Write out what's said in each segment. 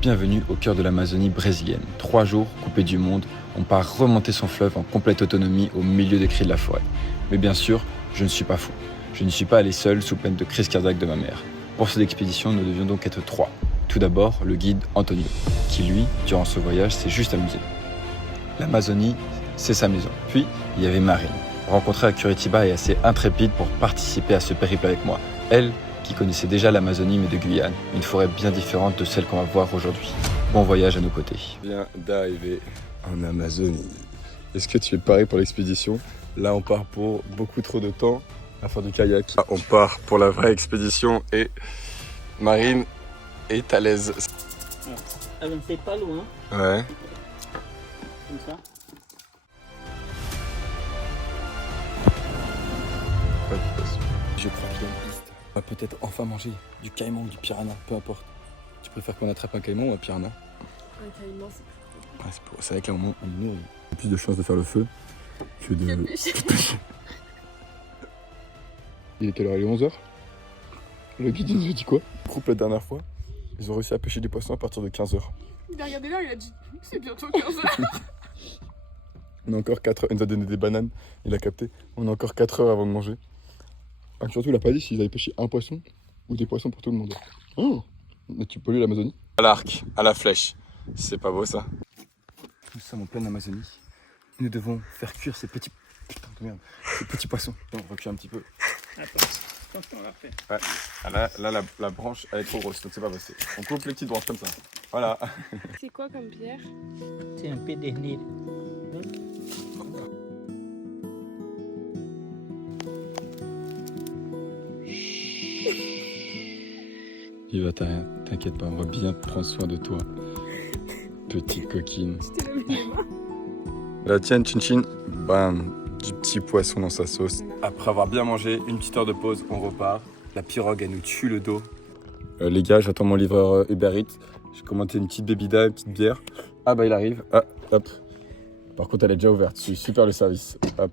Bienvenue au cœur de l'Amazonie brésilienne. 3 jours coupés du monde, on part remonter son fleuve en complète autonomie au milieu des cris de la forêt. Mais bien sûr, je ne suis pas fou. Je ne suis pas allé seul sous peine de crise cardiaque de ma mère. Pour cette expédition, nous devions donc être 3. Tout d'abord, le guide Antonio, qui lui, durant ce voyage, s'est juste amusé. L'Amazonie, c'est sa maison. Puis, il y avait Marine, rencontrée à Curitiba et assez intrépide pour participer à ce périple avec moi. Elle, qui connaissait déjà l'Amazonie mais de Guyane, une forêt bien différente de celle qu'on va voir aujourd'hui. Bon voyage à nos côtés. Vient d'arriver en Amazonie. Est-ce que tu es paré pour l'expédition? Là, on part pour beaucoup trop de temps à faire du kayak. Là, on part pour la vraie expédition et Marine est à l'aise. C'est pas loin, Ouais. comme ça. Je crois qu'il y a une piste. On va peut-être enfin manger du caïman ou du piranha, peu importe. Tu préfères qu'on attrape un caïman ou un piranha? Un caïman, c'est plus cool. Ouais, c'est vrai qu'à un moment, on est nourri. Il y a plus de chances de faire le feu que de pêcher. Il est quelle heure? Il est 11h. Le guide nous a dit quoi? Le groupe la dernière fois, ils ont réussi à pêcher des poissons à partir de 15h. Il a regardé là, il a dit c'est bientôt 15h. On a encore 4 heures. Il nous a donné des bananes, il a capté. On a encore 4 heures avant de manger. Ah, surtout, il a pas dit s'ils avaient pêché un poisson ou des poissons pour tout le monde. Oh, mais tu pollues l'Amazonie. À l'arc, à la flèche. C'est pas beau ça? Nous sommes en pleine Amazonie. Nous devons faire cuire ces petits... Putain de merde. Ces petits poissons. On recule un petit peu. Attention, on l'a fait. Ouais. Ah, là la branche, elle est trop grosse, donc c'est pas passé. On coupe les petites branches comme ça. Voilà. C'est quoi comme pierre? C'est un pédernil. Il va, t'inquiète pas, on va bien prendre soin de toi. Petite coquine. Je t'ai levé les mains. La tienne, Chin Chin, bam, du petit poisson dans sa sauce. Après avoir bien mangé, une petite heure de pause, on repart. La pirogue, elle nous tue le dos. Les gars, j'attends mon livreur Uber Eats. J'ai commandé une petite bébida, une petite bière. Ah bah il arrive. Ah, hop. Par contre, elle est déjà ouverte. C'est super le service. Hop,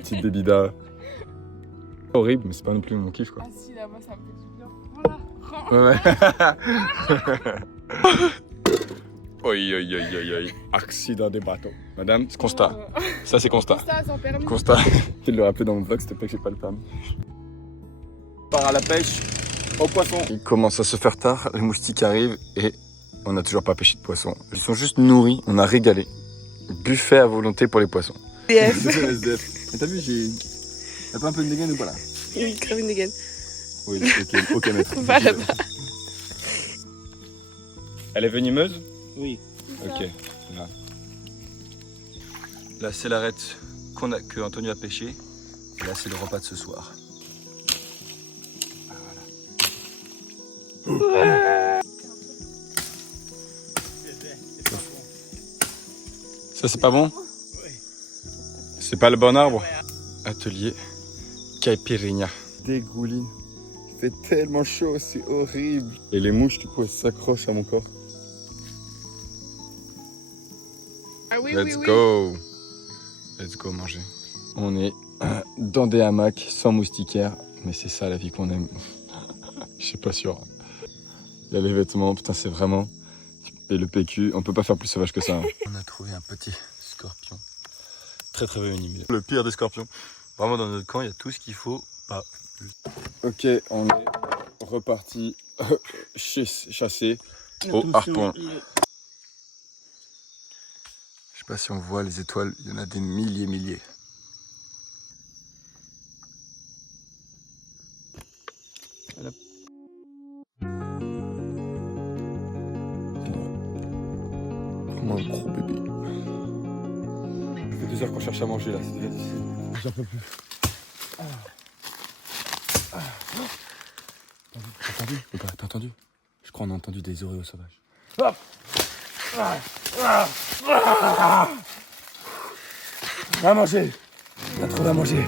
petite bébida. Horrible, mais c'est pas non plus mon kiff quoi. Ah si, là-bas, ça me fait du bien. Voilà. Ouais. Oi, oi, oi, oi, oi. Accident des bateaux. Madame, c'est constat. Ça, c'est constat. Constat sans permis. Constat. Je vais le rappeler dans mon vlog, s'il te plaît, que j'ai pas le permis. On part à la pêche au poisson. Il commence à se faire tard, les moustiques arrivent et on n'a toujours pas pêché de poisson. Ils sont juste nourris, on a régalé. Buffet à volonté pour les poissons. SDF. Mais t'as vu, j'ai... Y'a pas un peu de dégaine ou pas là? Oui, crève une dégaine. Oui, ok maître. Va là-bas. Elle est venimeuse? Oui. Ok. Là. Là, c'est l'arête que Antonio a pêché. Et là, c'est le repas de ce soir. Ça, c'est pas bon? C'est pas le bon arbre? Atelier Caipirinha. Dégouline. Il fait tellement chaud, c'est horrible. Et les mouches, du coup, elles s'accrochent à mon corps. Ah oui, Let's go. Let's go manger. On est dans des hamacs sans moustiquaires. Mais c'est ça la vie qu'on aime. Je suis pas sûr. Il y a les vêtements, putain, c'est vraiment... Et le PQ, on peut pas faire plus sauvage que ça. Hein. On a trouvé un petit scorpion. Très très venimeux. Le pire des scorpions. Vraiment, dans notre camp, il y a tout ce qu'il faut. Pas. Ok, on est reparti chasser au harpon. Je sais pas si on voit les étoiles, il y en a des milliers. Voilà. Comme un gros bébé. Ça fait 2 heures qu'on cherche à manger là, j'en peux plus. T'as entendu? Ou pas? T'as entendu? Je crois qu'on a entendu des oreilles sauvages. On a mangé. On a trop à manger.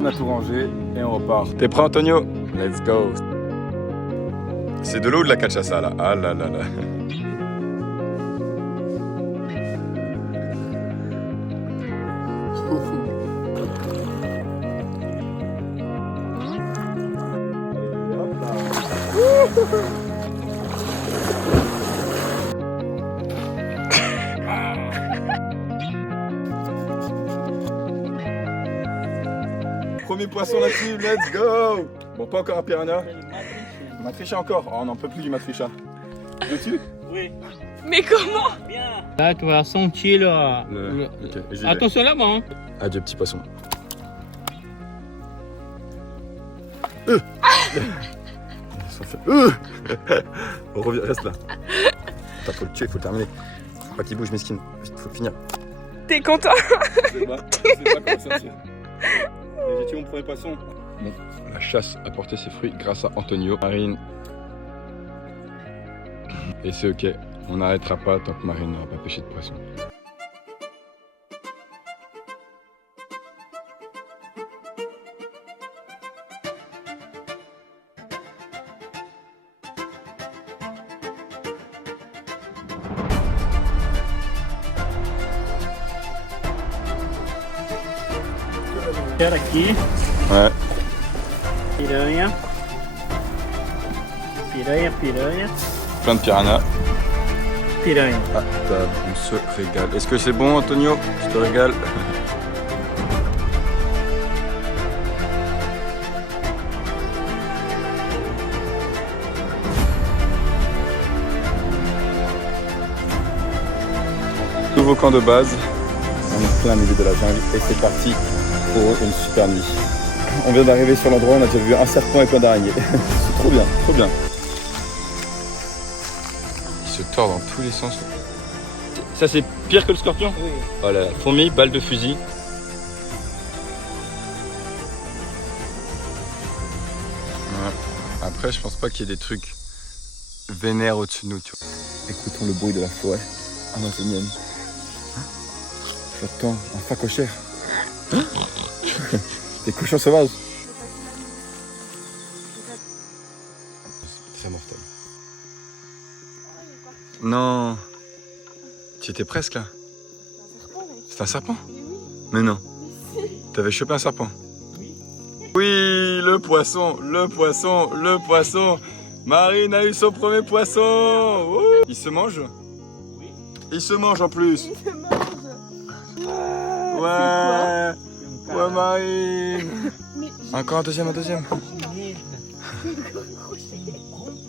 On a tout rangé et on repart. T'es prêt, Antonio? Let's go. C'est de l'eau ou de la cachaça là? Ah là là là. Premier poisson là-dessus, let's go. Bon, pas encore un piranha. Matricha encore. Oh, on n'en peut plus du matricha. Dessus? Oui, Mais comment? bien. Là, tu vas sentir Ok, j'y vais. Attention là-bas. Hein. Adieu petit poisson. Ça fait... On revient, reste là. Attends, faut le tuer, faut le terminer. Faut pas qu'il bouge, mesquine. Vite, faut le finir. T'es content? Je sais pas comment ça tire. J'ai tué mon premier poisson. Bon, la chasse a porté ses fruits grâce à Antonio, Marine. Et c'est ok, on n'arrêtera pas tant que Marine n'aura pas pêché de poisson. Aqui, Ouais. piranha. Piranha. Plein de piranhas. Piranha. Ah, on se régale. Est-ce que c'est bon, Antonio? Tu te régales? Nouveau camp de base. On est plein milieu de la jungle et c'est parti pour une super nuit. On vient d'arriver sur l'endroit, on a déjà vu un serpent et plein d'araignées. C'est trop bien, trop bien. Il se tord dans tous les sens. Ça c'est pire que le scorpion? Oui. Voilà, fourmi, balle de fusil. Ouais. Après, je pense pas qu'il y ait des trucs vénères au-dessus de nous, tu vois. Écoutons le bruit de la forêt amazonienne. J'entends un phacochère. Des cochons sauvages. C'est très mortel. Non. Tu étais presque là. C'est un serpent? Mais non. T'avais chopé un serpent? Oui, le poisson, le poisson, le poisson. Marine a eu son premier poisson. Wouh. Il se mange? Il se mange en plus. Il se mange. Ouais. Ouais, Marine. Mais Encore un deuxième, un deuxième. Gros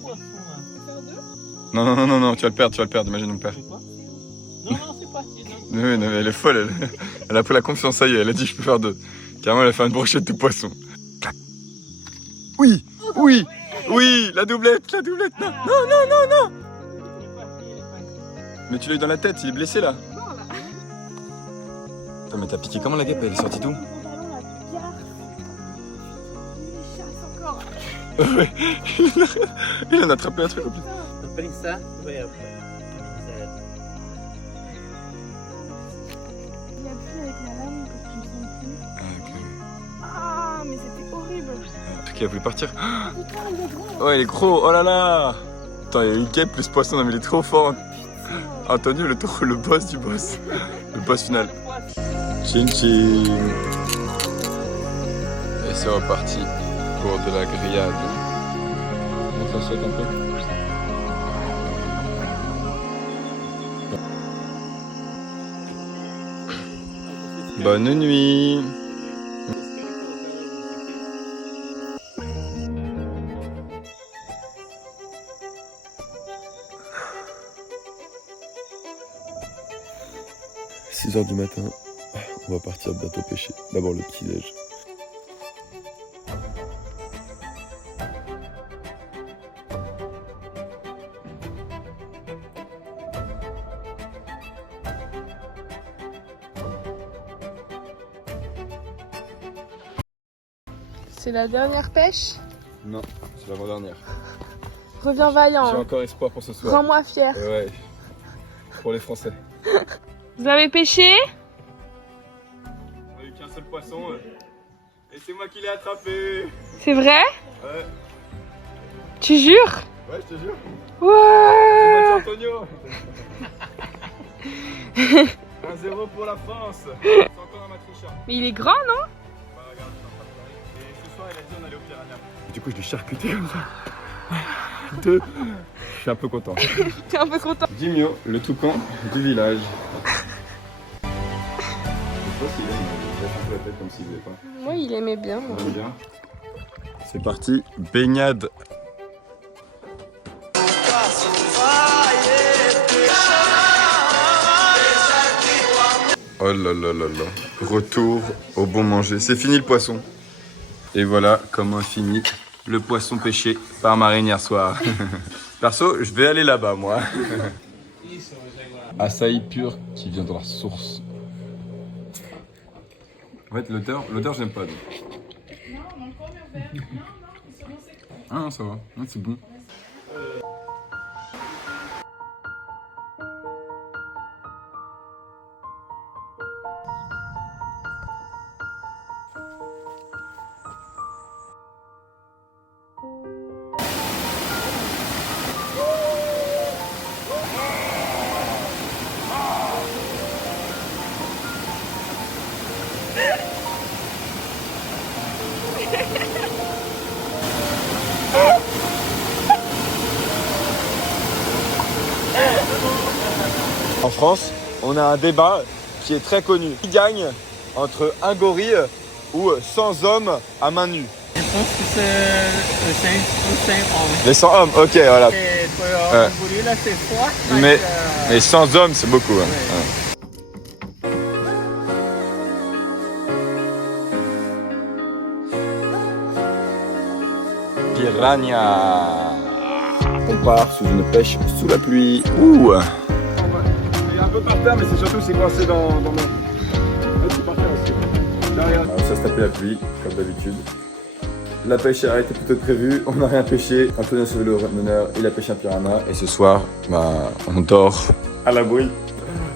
poisson là. Non, non, non, non, non, tu vas le perdre, imagine on le perd. C'est quoi? Non, c'est pas. Oui, non, mais elle est folle, elle a pris la confiance, ça y est, elle a dit je peux faire deux. Carrément, elle a fait une brochette de poisson. Clac. Oui, oui, oui, la doublette, non, non, non, non, non. Mais tu l'as eu dans la tête, il est blessé là. non, là. Attends, mais t'as piqué comment la guêpe, elle est sortie d'où? Il en a attrapé un truc au plus. Après ça, tu vas y avoir. Il a pris avec la lame pour que tu ne sens plus. Ah, mais c'était horrible. Un truc qui a voulu partir. Ah, putain, il est gros. Ouais, il est gros, oh là là. Attends, il y a une guêpe plus poisson, non mais il est trop fort. Antonio, le boss du boss. Le boss final. Chin chin. Et c'est reparti pour de la grillade. On ça saute un peu. Bonne nuit. « 6h du matin, on va partir bientôt pêcher. D'abord le petit-déj. C'est la dernière pêche. Non, c'est l'avant-dernière. Reviens J'ai vaillant. encore espoir pour ce soir. Rends-moi fier. Ouais, pour les Français. Vous avez pêché? On a eu qu'un seul poisson et c'est moi qui l'ai attrapé. C'est vrai? Ouais, Tu jures? ouais, je te jure. Ouais. Antonio. 1-0 pour la France. C'est encore un matricha. Mais il est grand, non? Bah, regarde, et ce soir, il a dit on allait au piranha. Du coup, je l'ai charcuté comme ça. 2. Je suis un peu content. T'es un peu content. Jimio, le toucan du village. Je sais pas s'il aime, il baisse un peu la tête comme s'il voulait pas. Moi, il aimait bien. Moi. On aime bien. C'est parti, baignade. Oh là là là là. Retour au bon manger. C'est fini le poisson. Et voilà comment finit le poisson pêché par Marine hier soir. Perso, je vais aller là-bas moi. Açaï pur qui vient de la source. En fait, l'odeur, j'aime pas. Ah non, ça va. Non, c'est bon. En France, on a un débat qui est très connu. Qui gagne entre un gorille ou 100 hommes à main nue? Je pense que c'est 100 hommes. Les 100 hommes, ok, voilà. Et pour un gorille, là, c'est froid. Mais 100 hommes, c'est beaucoup. Hein. Ouais. Piranha. On part sous une pêche sous la pluie. Ouh. Il est un peu par terre, mais c'est surtout c'est coincé dans mon... C'est par terre aussi. Derrière. Alors, ça se tapait la pluie, comme d'habitude. La pêche est arrêtée plutôt que prévu. On n'a rien pêché. Antonio sauvé le meneur. Il a pêché un piranha. Et ce soir, bah, on dort à l'abri.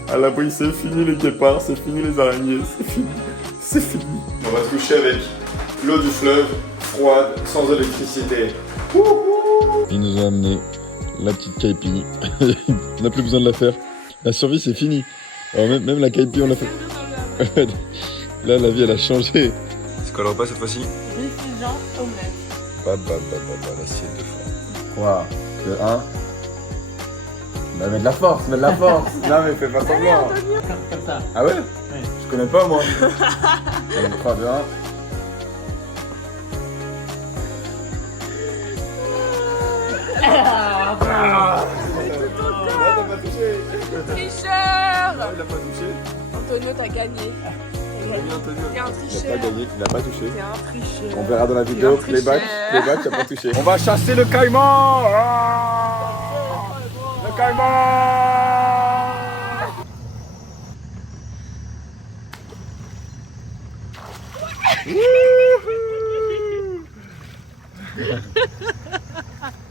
À l'abri, c'est fini les guépards, c'est fini les araignées, c'est fini. C'est fini. On va se coucher avec l'eau du fleuve, froide, sans électricité. Ils nous ont amené la petite caipi. On n'a plus besoin de la faire. La survie, c'est fini. Alors même la caipi, on l'a fait. Là, la vie, elle a changé. C'est quoi le repas cette fois-ci? Décision, omelette. L'assiette de fond. 3, 2, 1. Bah, mets de la force, mets de la force. Non, mais fais pas semblant. Comme ça. Ah ouais? Ouais. Je connais pas, moi. 3, 2, 1. Tricheur! Il a pas touché. Antonio, t'as gagné. T'es un tricheur. Il a pas gagné, il a pas touché. T'es un tricheur. On verra dans la vidéo, un playback, tricheur. il a pas touché. On va chasser le caïman. Le caïman.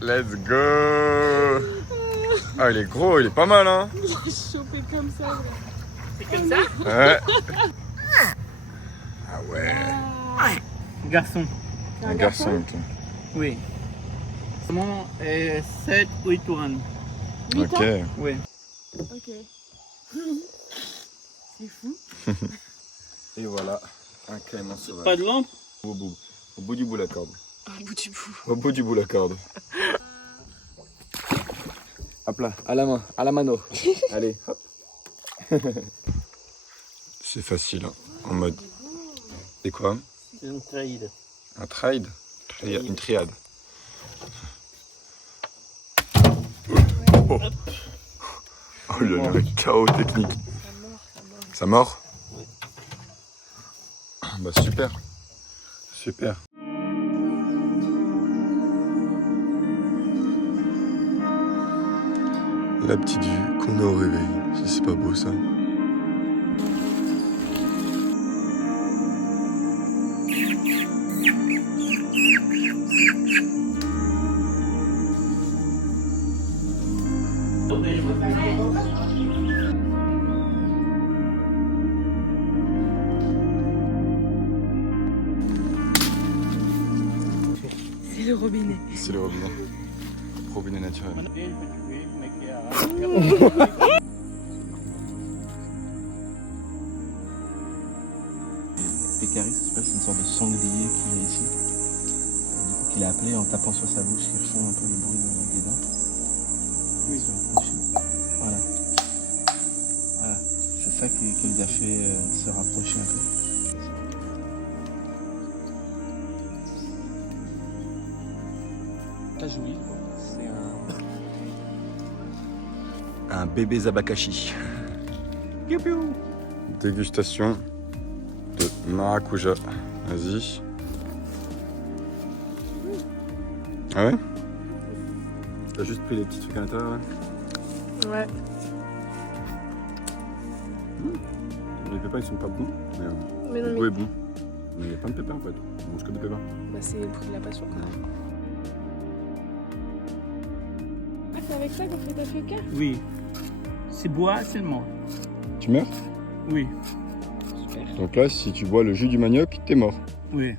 Let's go. Ah, il est gros, il est pas mal, hein. Il est chopé comme ça. Là. C'est comme ça? Ouais. Ah ouais. Garçon. Un garçon, toi. Oui. Mon 7, 8 ans. Ok. Oui. Ok. C'est fou. Et voilà, un caïman sauvage. Pas de lampe? Au bout du bout la corde. Au bout du bout. Au bout du bout la corde. Hop là, à la main, à la mano. Allez, hop. C'est facile, hein, en mode. C'est quoi? C'est une trahide. Un trade? Une triade. Oh, oh il y a eu un chaos technique. Ça mord? Oui. Bah super. Super. La petite vue qu'on a au réveil, si c'est pas beau ça. C'est le robinet. C'est le robinet. Robinet naturel. Pécari, ça s'appelle, c'est une sorte de sanglier qu'il y a ici. Du coup, qu'il a appelé en tapant sur sa bouche, il entend un peu le bruit des dents. Oui. Voilà. Voilà. C'est ça qui les a fait se rapprocher un peu. Cajoui, c'est Un bébé Zabakashi. Dégustation de maracuja. Vas-y. Ah ouais? T'as juste pris les petits trucs à l'intérieur là? Ouais. Les pépins ils sont pas bons, mais Mais non, le mais goût est bon. Mais il n'y a pas de pépins en fait. On mange que des pépins. bah, c'est le prix de la passion quand même. Ah, c'est avec ça qu'on fait ta fioca? Oui. C'est bois seulement. Tu meurs? Oui. Super. Donc là, si tu bois le jus du manioc, t'es mort. Oui.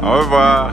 Au revoir.